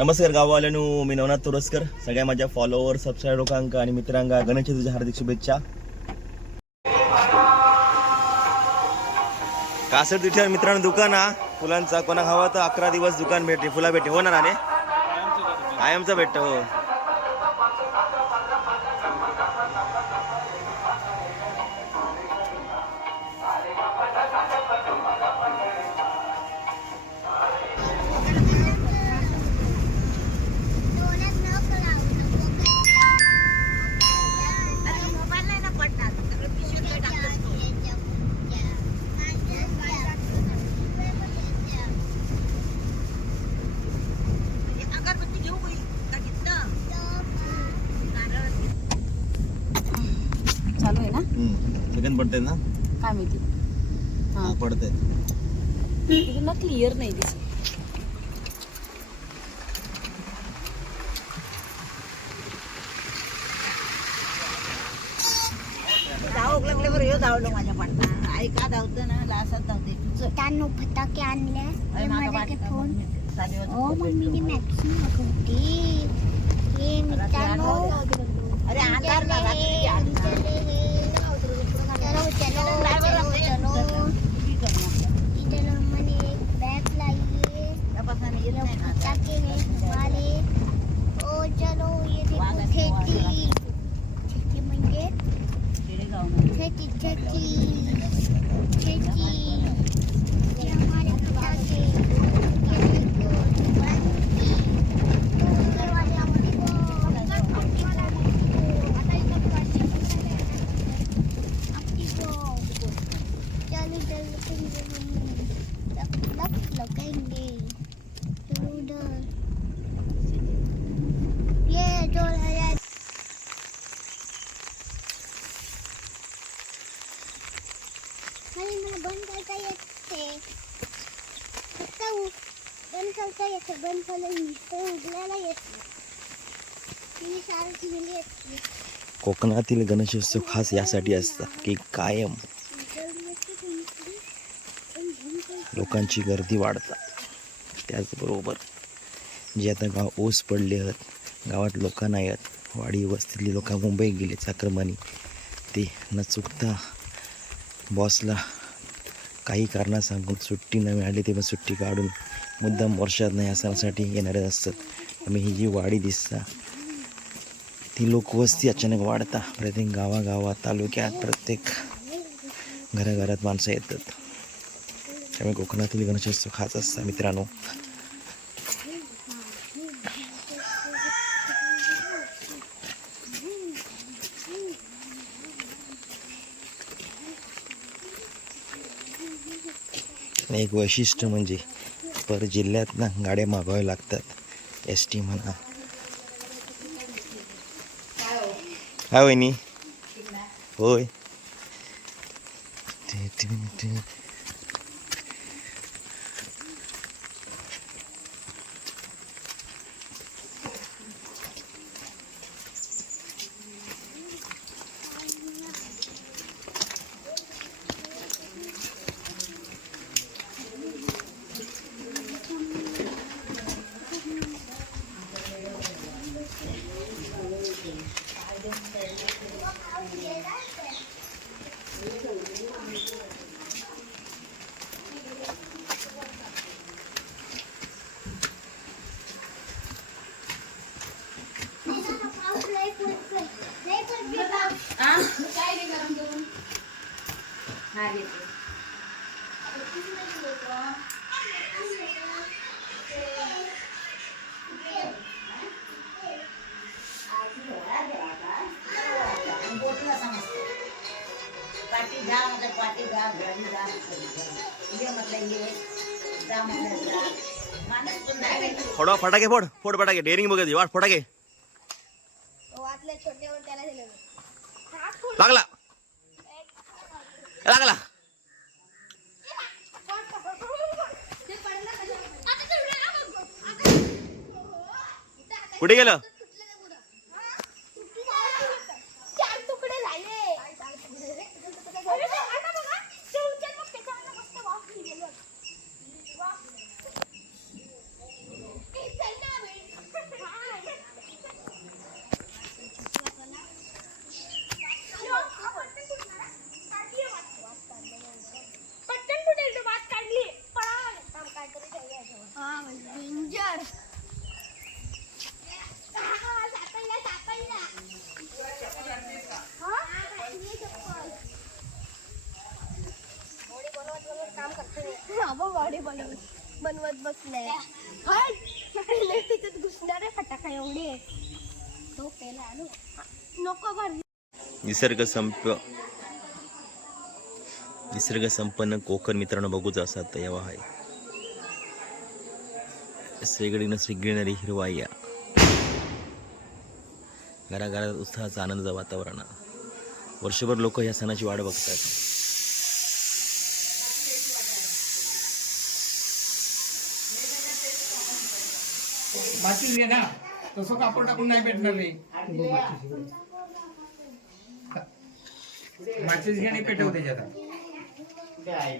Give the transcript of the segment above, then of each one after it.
नमस्कार गाववाल्यानो मी नवनाथ तुरस्कर. सगळ्या माझ्या फॉलोअर सबस्क्राईब लोकांक आणि मित्रांका गणेश चतुर्थीच्या हार्दिक शुभेच्छा. कासर तिथे मित्रांनो दुकान हा. फुलांचा कोणाक हवा तर अकरा दिवस दुकान भेटते फुला भेटे हो ना राणे कायमचा भेटतं हो. पडते ना? काय माहिती? हा. पडते. तुला क्लिअर नाही दिसत. धावक लागल्यावर ह्यो धावलो माझ्या पाठला आई का धावतं ना? लासात धावते त्यानं फटाके आणले हे माझ्याकडे फोन ओ मम्मीने मॅक्सिम हे मित्रांनो. अरे अंधार ना रात्री हे अंधार. Porque चलो चलो हम लग लगाएंगे चलो उधर ये जो है खाली मला बंद करता येते फक्त उ- बंद करता येते बंद केलं तर उघडायला येत नाही मी सारखी म्हणजे येते कोकणातील गणेशोत्सव खास यासाठी असतात की कायम लोकांची गर्दी वाढतात. त्याचबरोबर जे आता गाव ओस पडले आहेत गावात लोक नाही आहेत वाडी वस्तीतली लोक मुंबईत गेले चाक्रमानी ते न चुकता बॉसला काही कारणं सांगून सुट्टी न मिळाली ते पण सुट्टी काढून मुद्दाम वर्षात नाही असण्यासाठी येणारे असतात. आम्ही ही जी वाडी दिसता ती लोकवस्ती अचानक वाढता. प्रत्येक गावागावात तालुक्यात प्रत्येक घराघरात माणसं येतात. त्यामुळे कोकणातील गणेशोत्सव खास असता मित्रांनो. एक वैशिष्ट्य म्हणजे पर जिल्ह्यात ना गाड्या मागवाव्या लागतात. एस टी म्हणा. हा वहिनी. होय. फोडा फटाके फोड फोड फटाके डेअरिंग बघत वाट फटाके. लागला. लागला. कुठे गेलं? बनवत बसले. त्याच्यात घुसणार आहे फटाका एवढे. तो पेला नको भर. निसर्ग संप निसर्ग संपन्न कोकण मित्रांनो बघूच असा तयावा आहे. सगळीकडे सगळीणारी हिरवाया घराघरात उत्साहाचं आनंदाचं वातावरण वर्षभर लोक या सणाची वाट बघतात बाकी घे ना. तसं कापड टाकून नाही भेटणार नाही माचीस घ्या नाही पेटव त्याच्यात. नाही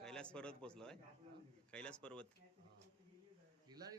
कैलास पर्वत पोचलो आहे कैलास पर्वत. नाही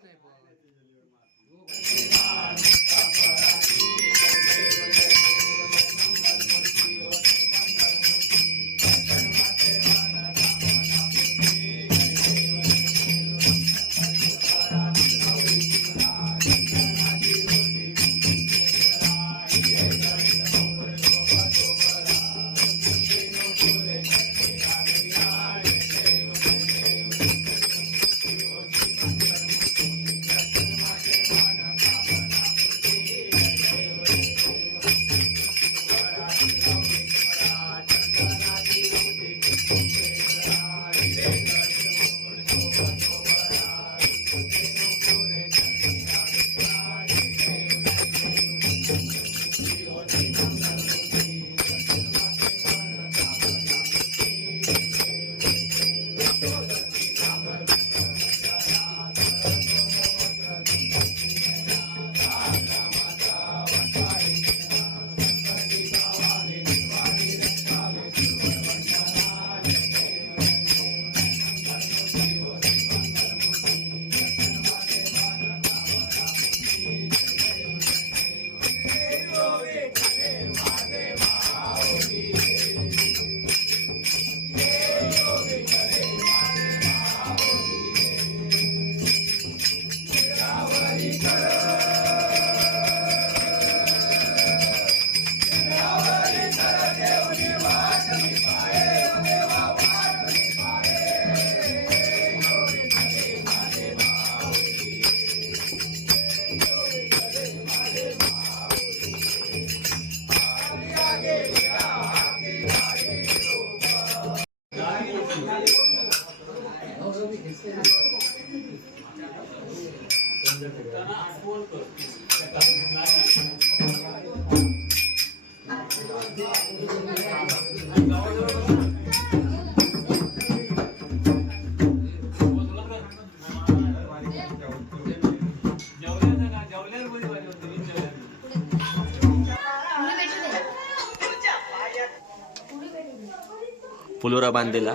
फुलोरा बांधलेला.